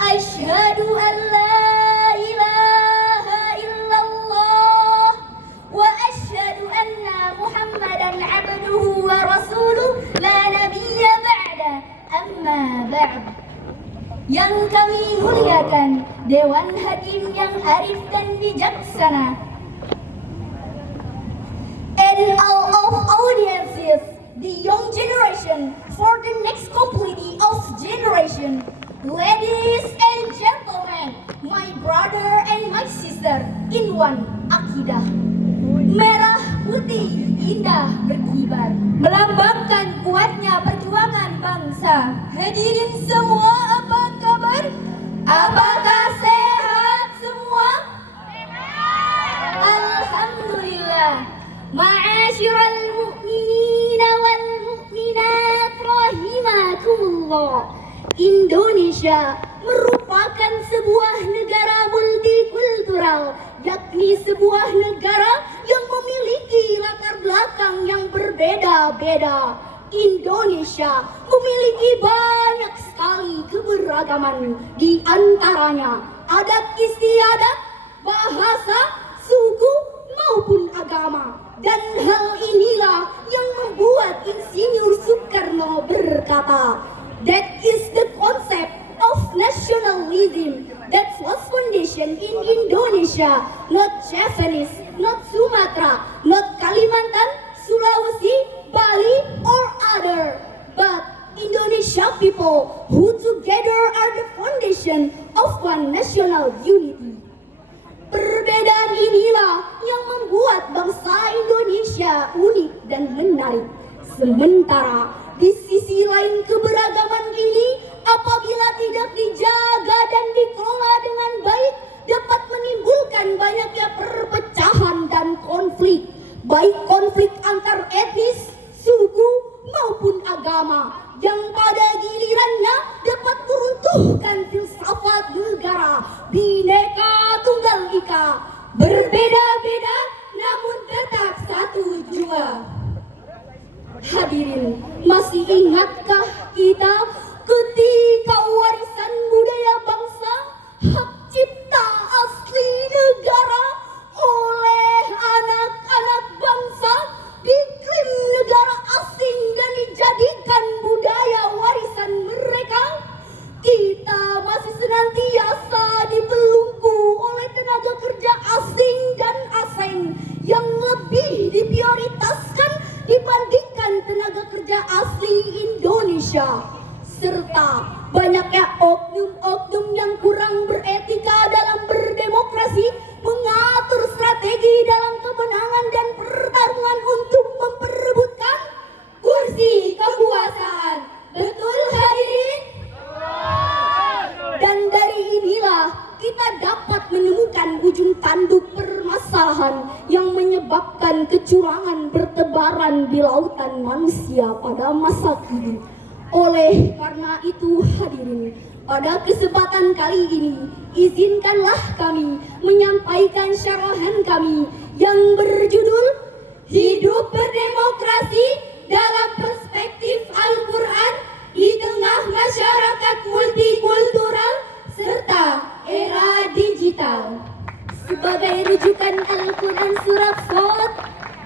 أشهد أن لا إله إلا الله وأشهد أن محمدا عبده ورسوله لا نبي بعده. Amma ba'd. Yang kami muliakan Dewan Hakim yang arif dan bijaksana, and all of audiences, the young generation for the next completely of generation. Ladies and gentlemen, my brother and my sister in one akidah. Merah putih indah berkibar, melambangkan kuatnya perjuangan bangsa. Hadirin semua, apa kabar? Apakah sehat semua? Alhamdulillah. Ma'asyiral mu'minin wal mu'minat rahimakumullah. Indonesia merupakan sebuah negara multikultural, yakni sebuah negara yang memiliki latar belakang yang berbeda-beda. Indonesia memiliki banyak sekali keberagaman, di antaranya adat istiadat, bahasa, suku maupun agama. Dan hal inilah yang membuat Insinyur Soekarno berkata, that is the concept of nationalism that was foundation in Indonesia, not Japanese, not Sumatra, not Kalimantan, Sulawesi, Bali or other, but Indonesia people who together are the foundation of one national unity. Perbedaan inilah yang membuat bangsa Indonesia unik dan menarik. Sementara di sisi lain keberagaman ini apabila tidak dijaga dan dikelola dengan baik dapat menimbulkan banyaknya perpecahan dan konflik, baik konflik antar etnis, suku maupun agama, yang pada gilirannya dapat meruntuhkan filsafat negara Bhinneka Tunggal Ika, berbeda-beda namun tetap satu jua. Hadirin, masih ingatkah kita ketika warisan budaya bangsa, hak cipta asli negara oleh anak-anak bangsa diklaim negara asing dan dijadikan budaya warisan mereka? Kita masih senantiasa dibelenggu oleh tenaga kerja asing dan asing yang lebih diprioritaskan dibandingkan tenaga kerja asli Indonesia, serta banyaknya oknum-oknum yang kurang beretika dalam berdemokrasi mengatur strategi dalam kemenangan dan pertarungan untuk memperebutkan kursi kekuasaan. Betul hadirin? Dan dari inilah kita dapat menemukan ujung tanduk permasalahan yang menyebabkan kecurangan bertebaran di lautan manusia pada masa kini. Oleh karena itu hadirin, pada kesempatan kali ini izinkanlah kami menyampaikan syarahan kami yang berjudul Hidup Berdemokrasi dalam Perspektif Al-Quran di Tengah Masyarakat Multikultural serta Era Digital. Sebagai rujukan Al-Quran Surat Shad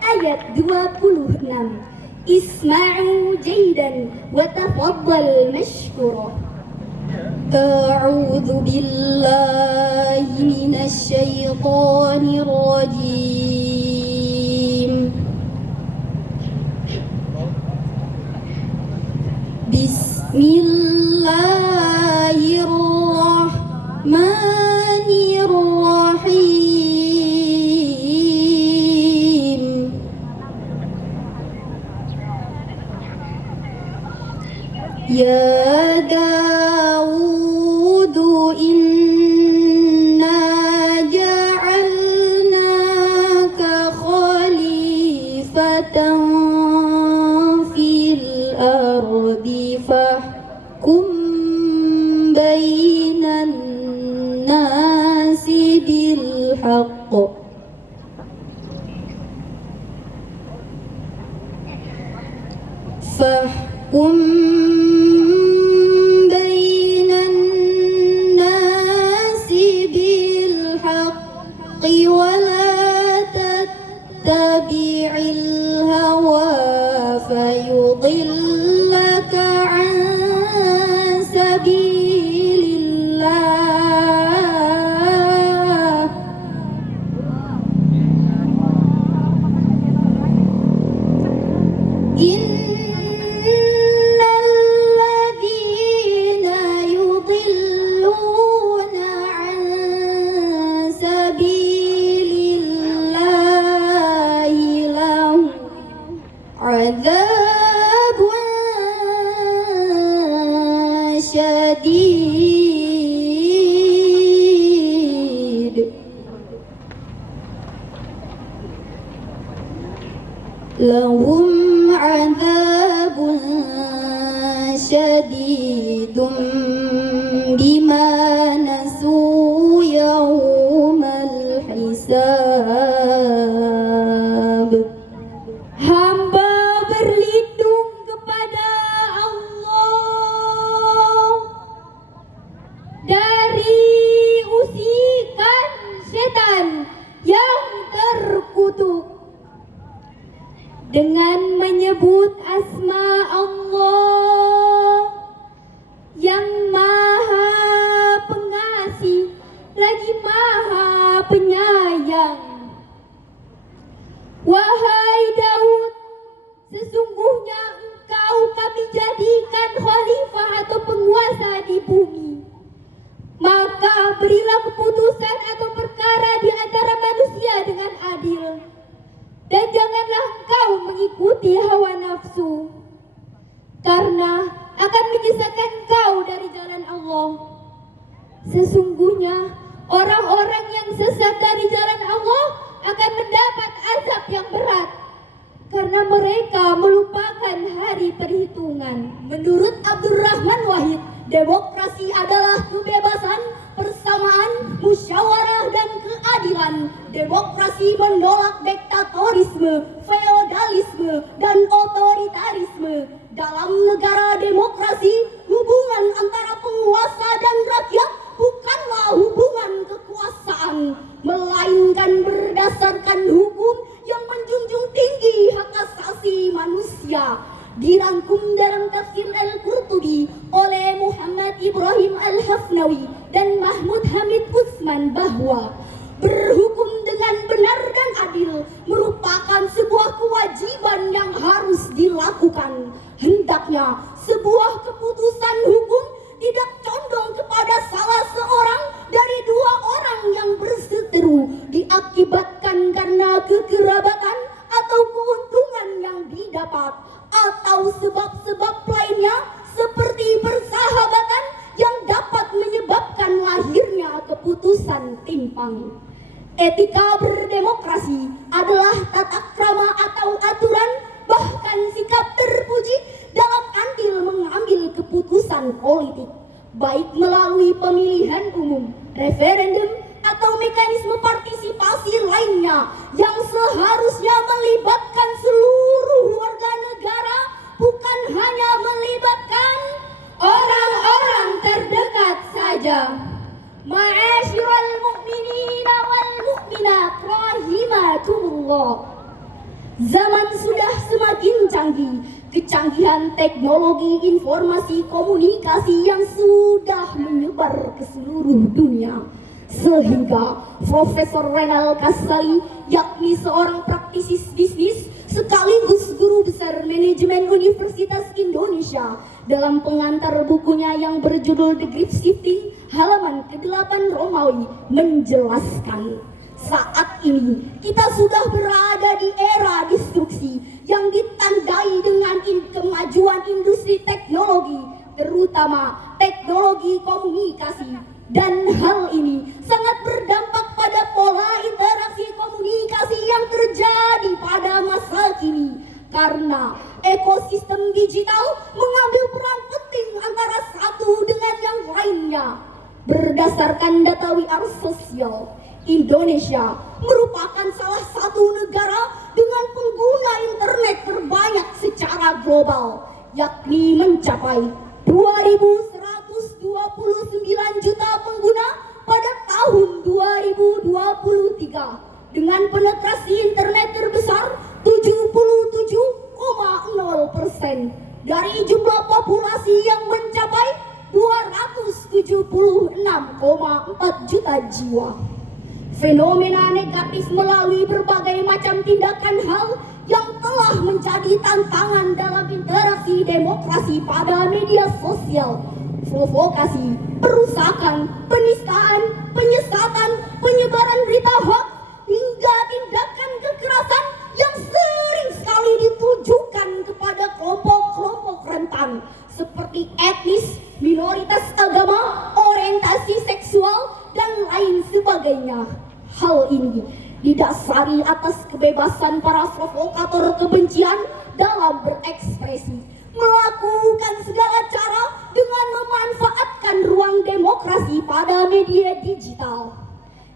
ayat 26. Isma'u jaydan wa tafaddal mashkura. A'udzu billahi minasy syaithanir rajim. Bismillahirrahmanirrahim. Ya Daud, inna ja'alnaka khalifatan fil ardi fahkum bainan nasi bil haqq. Fahkum bainan ولا تتبع الهوى فيضلك عن سبيل الله إن الذين يضلون عن سبيل الله لهم عذاب شديد لهم عذاب شديد بما نسوا يوم الحساب. Hamba berlindung kepada Allah dari usikan setan yang terkutuk dengan menyebut asma Allah yang maha pengasih lagi maha penyayang. Wahai Daud, sesungguhnya engkau kami jadikan khalifah atau penguasa di bumi. Maka berilah keputusan atau perkara di antara manusia dengan adil. Dan janganlah engkau mengikuti hawa nafsu, karena akan menyesatkan engkau dari jalan Allah. Sesungguhnya orang-orang yang sesat dari jalan Allah akan mendapat azab yang berat, karena mereka melupakan hari perhitungan. Menurut Abdurrahman Wahid, demokrasi adalah kebebasan, persamaan, musyawarah, dan keadilan. Demokrasi menolak diktatorisme, feodalisme, dan otoritarisme. Dalam negara demokrasi, hubungan antara penguasa dan rakyat bukanlah hubungan kekuasaan, melainkan berdasarkan hukum yang menjunjung tinggi hak asasi manusia. Dirangkum dalam tafsir Al-Qurtubi oleh Muhammad Ibrahim Al-Hafnawi dan Mahmud Hamid Utsman bahwa berhukum dengan benar dan adil merupakan sebuah kewajiban yang harus dilakukan. Hendaknya sebuah keputusan hukum tidak condong kepada salah seorang dari dua orang yang berseteru, diakibatkan karena kekerabatan atau keuntungan yang didapat, atau sebab-sebab lainnya seperti persahabatan yang dapat menyebabkan lahirnya keputusan timpang. Etika berdemokrasi adalah tata krama atau aturan, bahkan sikap terpuji dalam andil mengambil keputusan politik, baik melalui pemilihan umum, referendum, atau mekanisme partisipasi lainnya yang seharusnya melibatkan seluruh warga negara, bukan hanya melibatkan orang-orang terdekat saja. Ma'asyiral mu'minina wal mu'minat rahimakumullah. Zaman sudah semakin canggih. Kecanggihan teknologi informasi komunikasi yang sudah menyebar ke seluruh dunia, sehingga Profesor Renal Kasali, yakni seorang praktisi bisnis sekaligus guru besar manajemen Universitas Indonesia, dalam pengantar bukunya yang berjudul The Grip Shifting halaman ke-8 Romawi menjelaskan, saat ini kita sudah berada di era disrupsi yang ditandai dengan kemajuan industri teknologi, terutama teknologi komunikasi. Dan hal ini sangat berdampak pada pola interaksi komunikasi yang terjadi pada masa kini, karena ekosistem digital mengambil peran penting antara satu dengan yang lainnya. Berdasarkan data We Are Social, Indonesia merupakan salah satu negara dengan pengguna internet terbanyak secara global, yakni mencapai 2.129 juta pengguna pada tahun 2023. dengan penetrasi internet terbesar 77,0% dari jumlah populasi yang mencapai 276,4 juta jiwa. Fenomena negatif melalui berbagai macam tindakan hal yang telah menjadi tantangan dalam interaksi demokrasi pada media sosial, provokasi, perusakan, penistaan, penyesatan, penyebaran berita hoax, hingga tindakan kekerasan yang sering sekali ditujukan kepada kelompok-kelompok rentan seperti etnis, minoritas agama, orientasi seksual, dan lain sebagainya. Hal ini didasari atas kebebasan para provokator kebencian dalam berekspresi, melakukan segala cara dengan memanfaatkan ruang demokrasi pada media digital.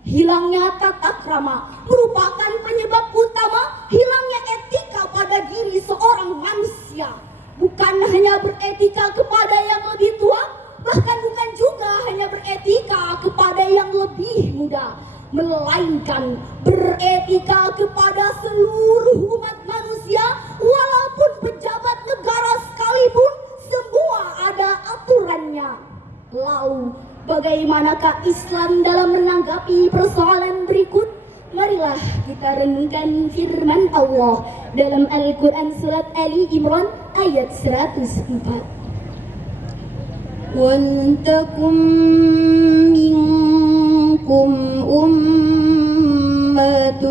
Hilangnya tata krama merupakan penyebab utama hilangnya etika pada diri seorang manusia. Bukan hanya beretika kepada yang lebih tua, bahkan bukan juga hanya beretika kepada yang lebih muda, melainkan beretika kepada seluruh umat manusia, walaupun pejabat negara sekalipun, semua ada aturannya. Lalu, bagaimanakah Islam dalam menanggapi persoalan berikut? Marilah kita renungkan firman Allah dalam Al-Quran surat Ali Imran ayat 104. وَلْتَكُنْ مِنْكُمْ أُمَّةٌ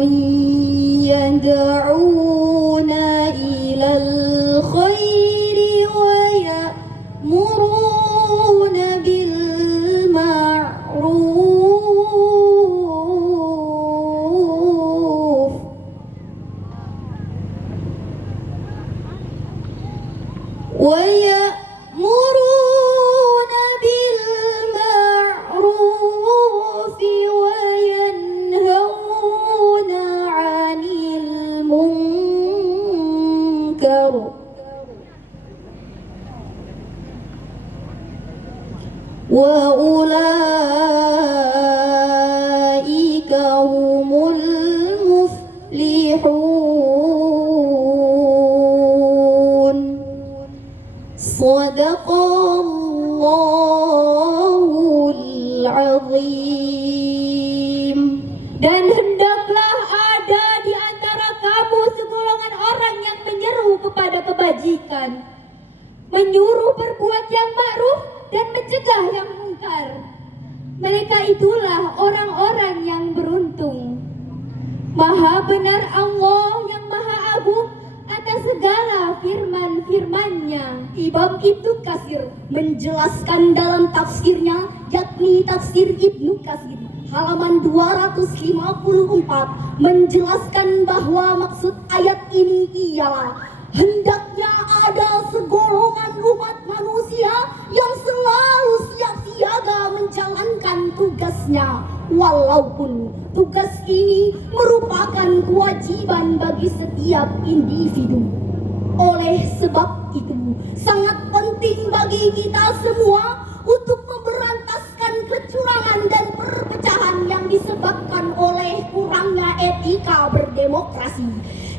يَدْعُونَ إِلَى الْخَيْرِ وَيَأْمُرُونَ بِالْمَعْرُوفِ وينهون عن المنكر وأولئك هم المفلحون. صدق Allahul Azim. Dan hendaklah ada di antara kamu segolongan orang yang menyeru kepada kebajikan, menyuruh berbuat yang ma'ruf dan mencegah yang mungkar. Mereka itulah orang-orang yang beruntung. Maha benar Allah yang maha agung atas segala firman-firmannya. Imam Ibnu Katsir menjelaskan dalam tafsirnya, yakni tafsir Ibnu Katsir halaman 254, menjelaskan bahwa maksud ayat ini ialah hendaknya ada segolongan umat manusia yang selalu siap siaga menjalankan tugasnya, walaupun tugas ini merupakan kewajiban bagi setiap individu. Oleh sebab itu, sangat penting bagi kita semua untuk memberantaskan kecurangan dan perpecahan yang disebabkan oleh kurangnya etika berdemokrasi.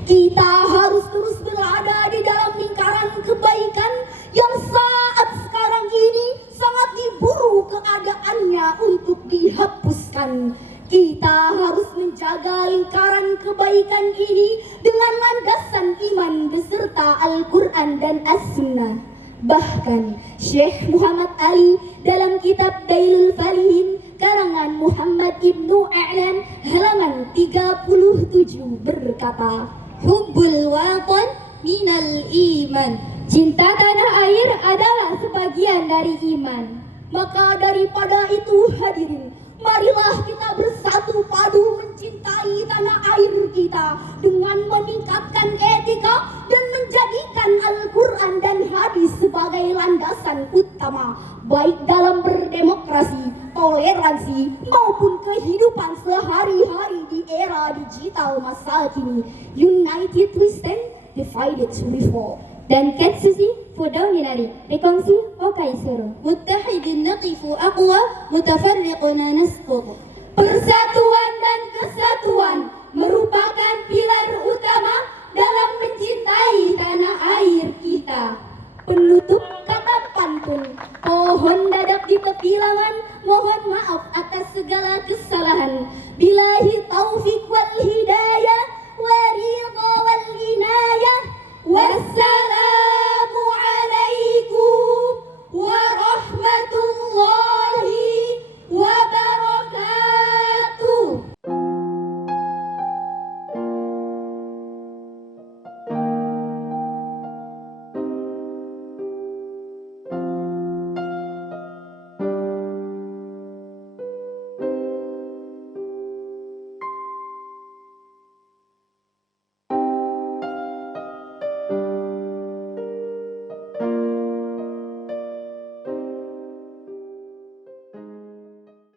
Kita harus terus berada di dalam lingkaran kebaikan yang saat sekarang ini sangat diburu keadaannya untuk dihapuskan. Kita harus menjaga lingkaran kebaikan ini dengan landasan iman beserta Al-Quran dan As-Sunnah. Bahkan Syekh Muhammad Ali dalam kitab Dailul Falihin karangan Muhammad Ibnu A'lan halaman 37 berkata, Hubbul watan minal iman. cinta tanah air adalah sebagian dari iman. Maka daripada itu hadirin, marilah kita bersatu padu mencintai tanah air kita dengan meningkatkan etika dan menjadikan Al-Quran dan hadis sebagai landasan utama baik dalam berdemokrasi, toleransi maupun kehidupan sehari-hari di era digital masa kini. United we stand, divided we fall. Dan Ketsusi Fudominari Rekonsi Okaisuru Muttahidin naqifu aqwa, mutafarriquna nasqut. Persatuan dan